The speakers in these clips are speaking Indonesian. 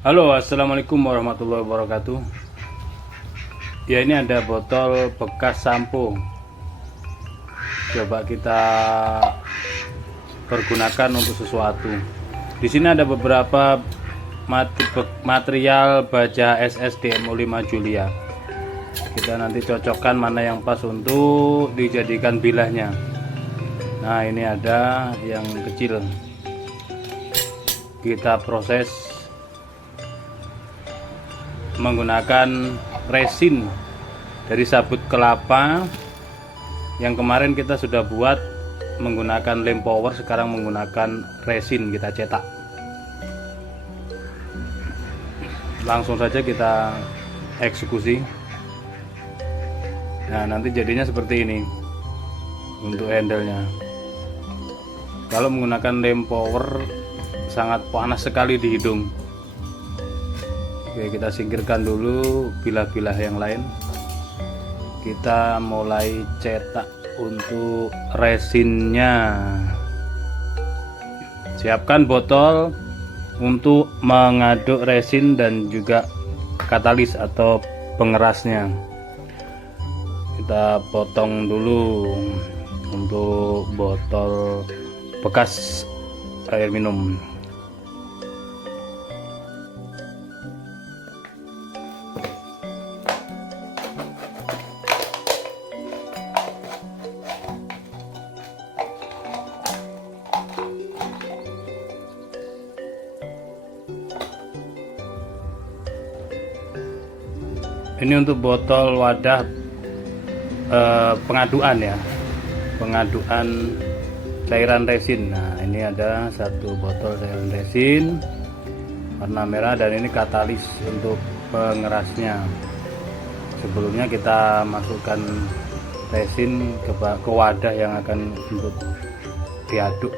Halo, assalamualaikum warahmatullahi wabarakatuh. Ya, ini ada botol bekas sampo. Coba kita pergunakan untuk sesuatu. Di sini ada beberapa material baja SS DMO5 Julia. Kita nanti cocokkan mana yang pas untuk dijadikan bilahnya. Nah, ini ada yang kecil. Kita proses menggunakan resin dari sabut kelapa yang kemarin kita sudah buat menggunakan lem power. Sekarang menggunakan resin kita cetak. Langsung saja kita eksekusi. Nah, nanti jadinya seperti ini untuk handle-nya. Kalau menggunakan lem power sangat panas sekali di hidung. Oke, kita singkirkan dulu bilah-bilah yang lain. Kita mulai cetak untuk resinnya. Siapkan botol untuk mengaduk resin dan juga katalis atau pengerasnya. Kita potong dulu untuk botol bekas air minum. Ini untuk botol wadah pengaduan ya, pengaduan cairan resin. Nah, ini ada satu botol cairan resin warna merah dan ini katalis untuk pengerasnya. Sebelumnya kita masukkan resin ke wadah yang akan untuk diaduk.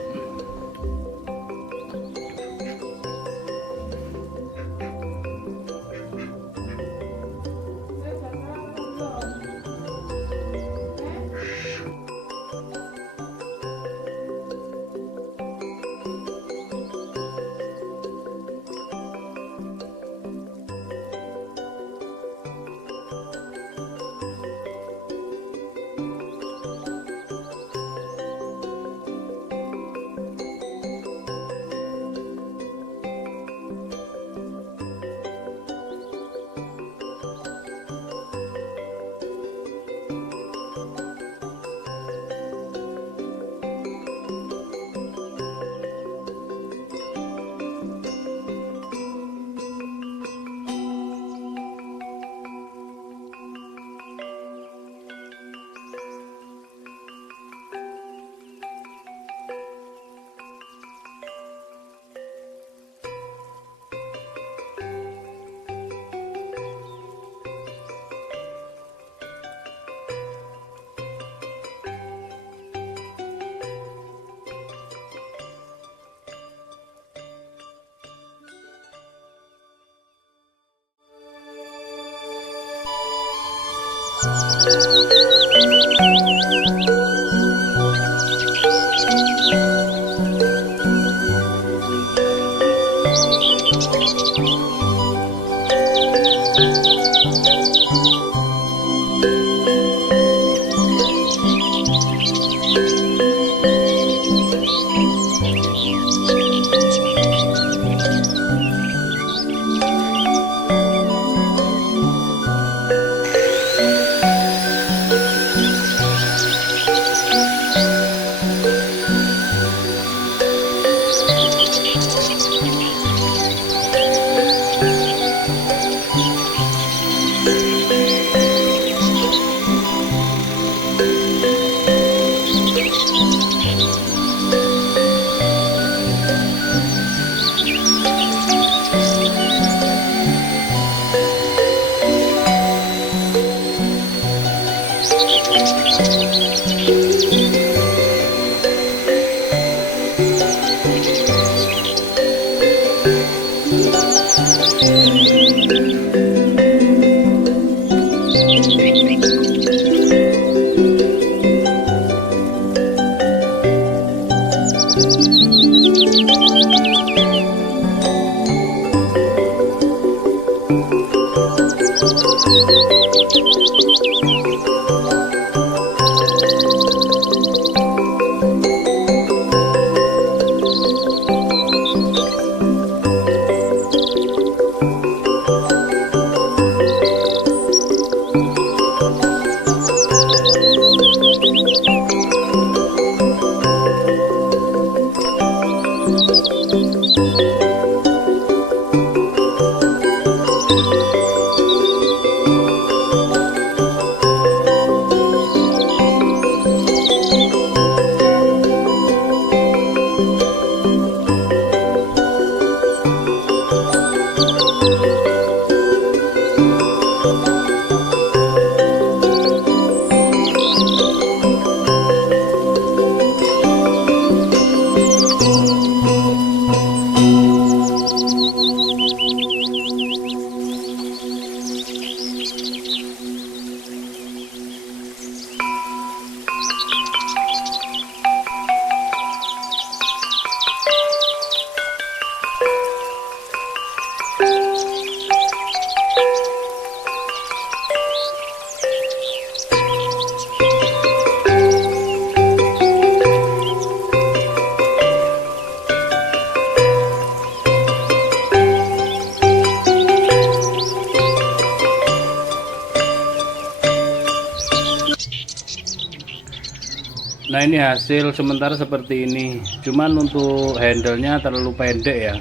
Nah, ini hasil sementara seperti ini. Cuman untuk handle-nya terlalu pendek ya,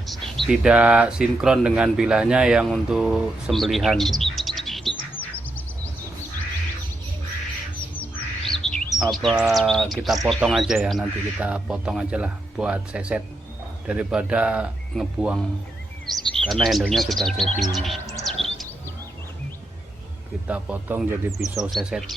tidak sinkron dengan bilahnya yang untuk sembelihan. Apa kita potong aja ya, nanti kita potong aja lah buat seset daripada ngebuang, karena handle-nya sudah jadi ini. Kita potong jadi pisau seset.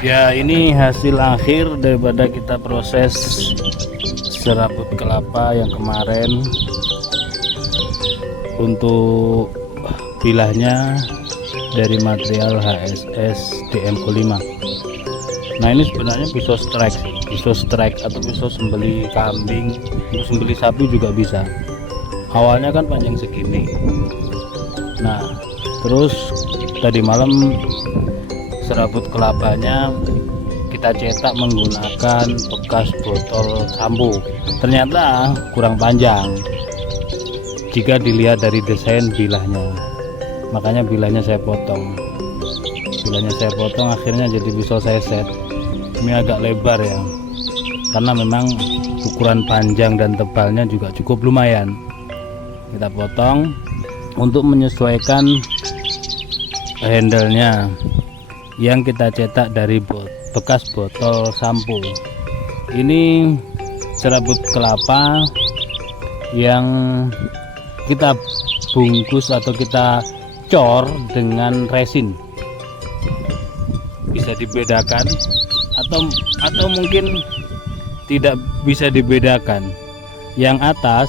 Ya, ini hasil akhir daripada kita proses serabut kelapa yang kemarin. Untuk bilahnya dari material HSS DMO5. Nah, ini sebenarnya pisau strike atau pisau sembeli kambing, untuk sembeli sapi juga bisa. Awalnya kan panjang segini. Nah, terus tadi malam serabut kelapanya kita cetak menggunakan bekas botol sampo. Ternyata kurang panjang jika dilihat dari desain bilahnya, makanya bilahnya saya potong. Akhirnya jadi pisau saya set. Ini agak lebar ya, karena memang ukuran panjang dan tebalnya juga cukup lumayan. Kita potong untuk menyesuaikan handle-nya yang kita cetak dari bekas botol sampo. Ini serabut kelapa yang kita bungkus atau kita cor dengan resin. Bisa dibedakan atau mungkin tidak bisa dibedakan. Yang atas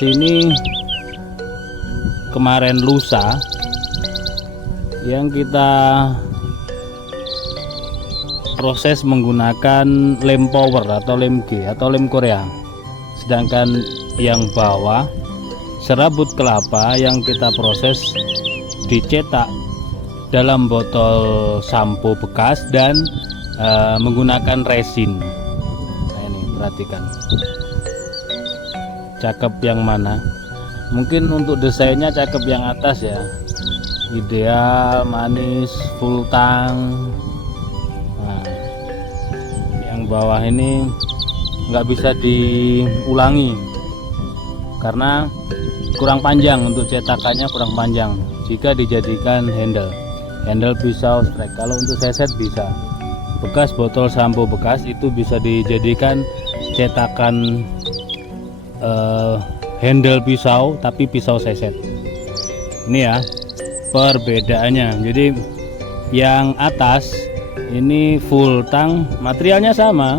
ini kemarin lusa yang kita proses menggunakan lem power atau lem G atau lem Korea. Sedangkan yang bawah serabut kelapa yang kita proses dicetak dalam botol sampo bekas dan menggunakan resin. Nah, ini perhatikan, cakep yang mana? Mungkin untuk desainnya cakep yang atas ya, ideal, manis, full tang. Nah, yang bawah ini nggak bisa diulangi karena kurang panjang, untuk cetakannya kurang panjang jika dijadikan handle pisau strike. Kalau untuk seset bisa, bekas botol sampo bekas itu bisa dijadikan cetakan handle pisau tapi pisau seset. Ini ya perbedaannya. Jadi yang atas ini full tang, materialnya sama,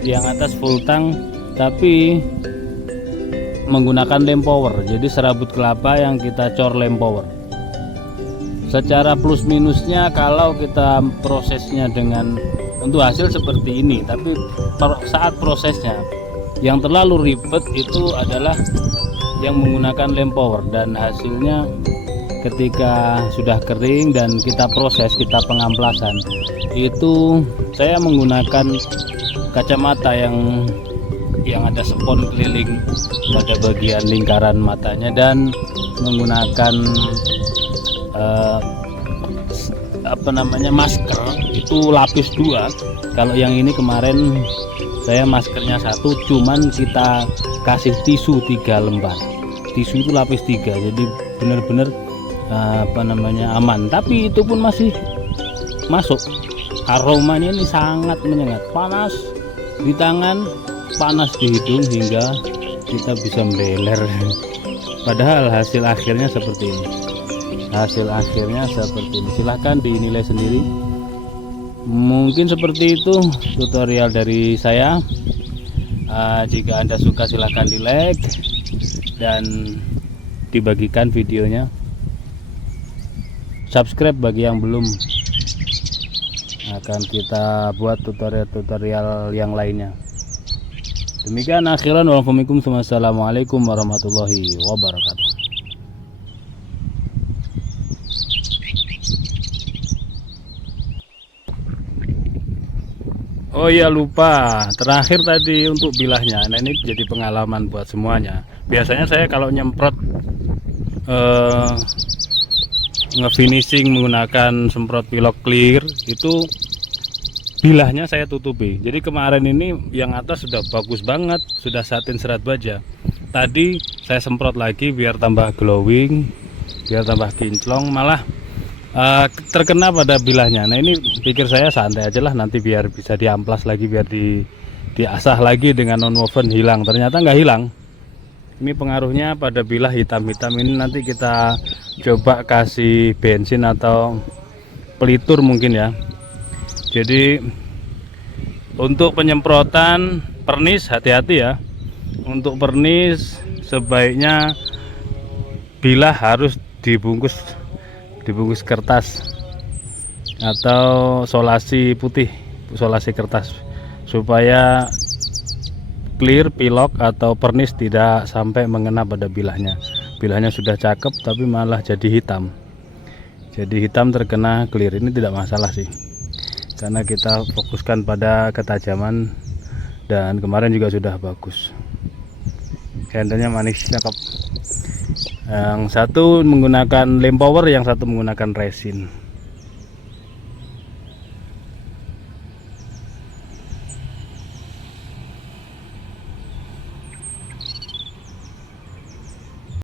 yang atas full tang tapi menggunakan lem power, jadi serabut kelapa yang kita cor lem power. Secara plus minusnya kalau kita prosesnya dengan untuk hasil seperti ini, tapi saat prosesnya yang terlalu ribet itu adalah yang menggunakan lem power, dan hasilnya ketika sudah kering dan kita proses, kita pengamplasan, itu saya menggunakan kacamata yang ada spons keliling pada bagian lingkaran matanya dan menggunakan masker itu lapis 2. Kalau yang ini kemarin saya maskernya 1, cuman kita kasih tisu 3 lembar. Tisu itu lapis 3, jadi benar-benar aman. Tapi itu pun masih masuk. Aromanya ini sangat menyengat, panas di tangan, panas di hidung hingga kita bisa membeler. Padahal hasil akhirnya seperti ini. Silahkan dinilai sendiri. Mungkin seperti itu tutorial dari saya. Jika Anda suka silahkan di like dan dibagikan videonya. Subscribe bagi yang belum. Akan kita buat tutorial-tutorial yang lainnya. Demikian akhiran, wassalamualaikum warahmatullahi wabarakatuh. Oh iya, lupa terakhir tadi untuk bilahnya. Nah, ini jadi pengalaman buat semuanya. Biasanya saya kalau nyemprot ngefinishing menggunakan semprot pilok clear itu bilahnya saya tutupi. Jadi kemarin ini yang atas sudah bagus banget, sudah satin serat baja. Tadi saya semprot lagi biar tambah glowing, biar tambah kinclong, malah terkena pada bilahnya. Nah, ini pikir saya santai aja lah, nanti biar bisa diamplas lagi, biar diasah lagi dengan non woven, hilang. Ternyata nggak hilang. Ini pengaruhnya pada bilah hitam-hitam ini. Nanti kita coba kasih bensin atau pelitur mungkin ya. Jadi untuk penyemprotan pernis hati-hati ya. Untuk pernis sebaiknya bilah harus dibungkus kertas atau solasi putih, solasi kertas, supaya clear pilok atau pernis tidak sampai mengena pada bilahnya. Bilahnya sudah cakep tapi malah jadi hitam. Jadi hitam terkena clear, ini tidak masalah sih, karena kita fokuskan pada ketajaman, dan kemarin juga sudah bagus. Handlenya manis, cakep. Yang satu menggunakan lem power, yang satu menggunakan resin.